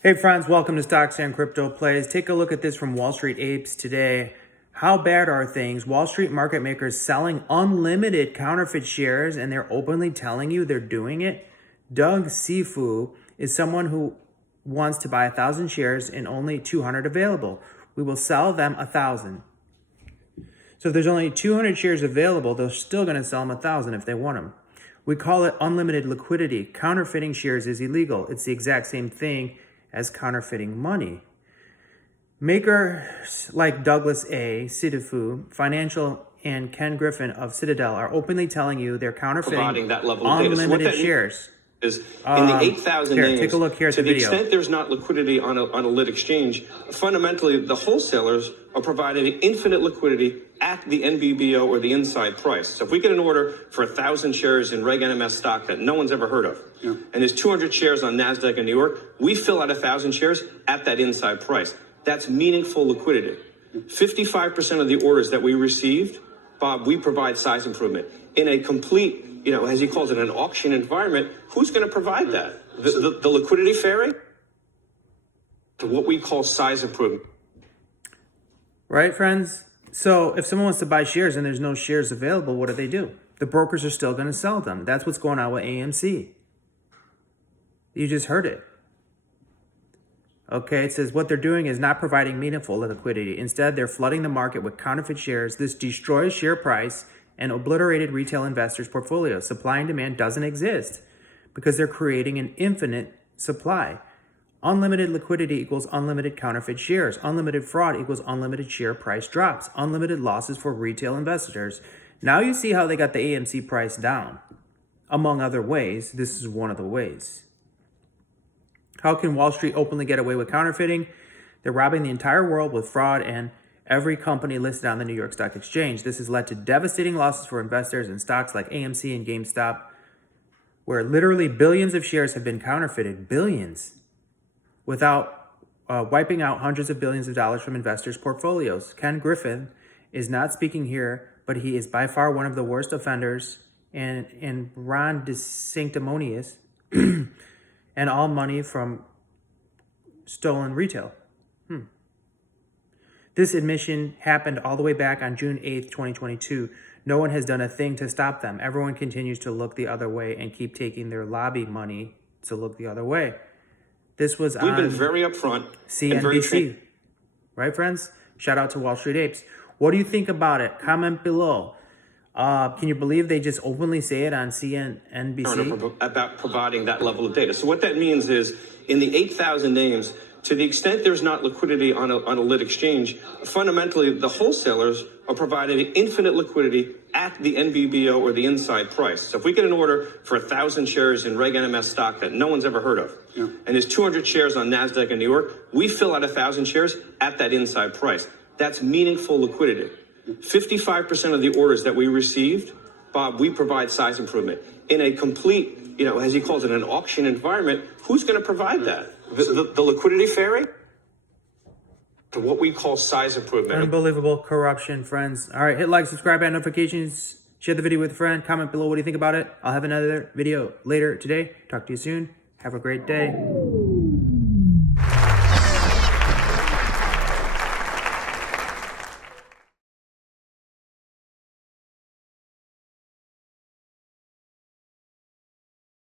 Hey friends, welcome to Stocks and Crypto Plays. Take a look at this from Wall Street Apes today. How bad are things? Wall Street market makers selling unlimited counterfeit shares, and they're openly telling you they're doing it. Doug Sifu is someone who wants to buy 1,000 shares and only 200 available. We will sell them 1,000. So if there's only 200 shares available, they're still going to sell them 1,000 if they want them. We call it unlimited liquidity. Counterfeiting shares is illegal. It's the exact same thing as counterfeiting money. Makers like Douglas A. Sifu, Financial, and Ken Griffin of Citadel are openly telling you they're counterfeiting that level of unlimited shares. Is in the 8,000 names, take a look here at to the video. Extent there's not liquidity on a lit exchange, fundamentally the wholesalers are providing infinite liquidity at the NBBO or the inside price. So if we get an order for 1,000 shares in Reg NMS stock that no one's ever heard of, and there's 200 shares on NASDAQ in New York, we fill out 1,000 shares at that inside price. That's meaningful liquidity. 55% of the orders that we received, Bob, we provide size improvement. In a complete, as he calls it, an auction environment, who's going to provide that? The liquidity fairing? To what we call size improvement. Right, friends? So if someone wants to buy shares and there's no shares available, what do? The brokers are still going to sell them. That's what's going on with AMC. You just heard it. Okay, it says what they're doing is not providing meaningful liquidity. Instead, they're flooding the market with counterfeit shares. This destroys share price and obliterated retail investors' portfolios. Supply and demand doesn't exist because they're creating an infinite supply. Unlimited liquidity equals unlimited counterfeit shares. Unlimited fraud equals unlimited share price drops. Unlimited losses for retail investors. Now you see how they got the AMC price down. Among other ways, this is one of the ways. How can Wall Street openly get away with counterfeiting? They're robbing the entire world with fraud and every company listed on the New York Stock Exchange. This has led to devastating losses for investors in stocks like AMC and GameStop, where literally billions of shares have been counterfeited, billions, without wiping out hundreds of billions of dollars from investors' portfolios. Ken Griffin is not speaking here, but he is by far one of the worst offenders, and Ron DeSanctimonious, and all money from stolen retail. This admission happened all the way back on June 8th, 2022. No one has done a thing to stop them. Everyone continues to look the other way and keep taking their lobby money to look the other way. This was We've been very upfront. CNBC. Right, friends? Shout out to Wall Street Apes. What do you think about it? Comment below. Can you believe they just openly say it on CNBC? About providing that level of data. So what that means is in the 8,000 names, to the extent there's not liquidity on a lit exchange, fundamentally the wholesalers are providing infinite liquidity at the NBBO or the inside price. So if we get an order for 1,000 shares in Reg NMS stock that no one's ever heard of, and there's 200 shares on NASDAQ in New York, we fill out 1,000 shares at that inside price. That's meaningful liquidity. 55% of the orders that we received, Bob, we provide size improvement. In a complete, as he calls it, an auction environment, who's going to provide that? The liquidity fairing? To what we call size improvement. Unbelievable corruption, friends. All right, hit like, subscribe, and notifications. Share the video with a friend. Comment below what do you think about it. I'll have another video later today. Talk to you soon. Have a great day.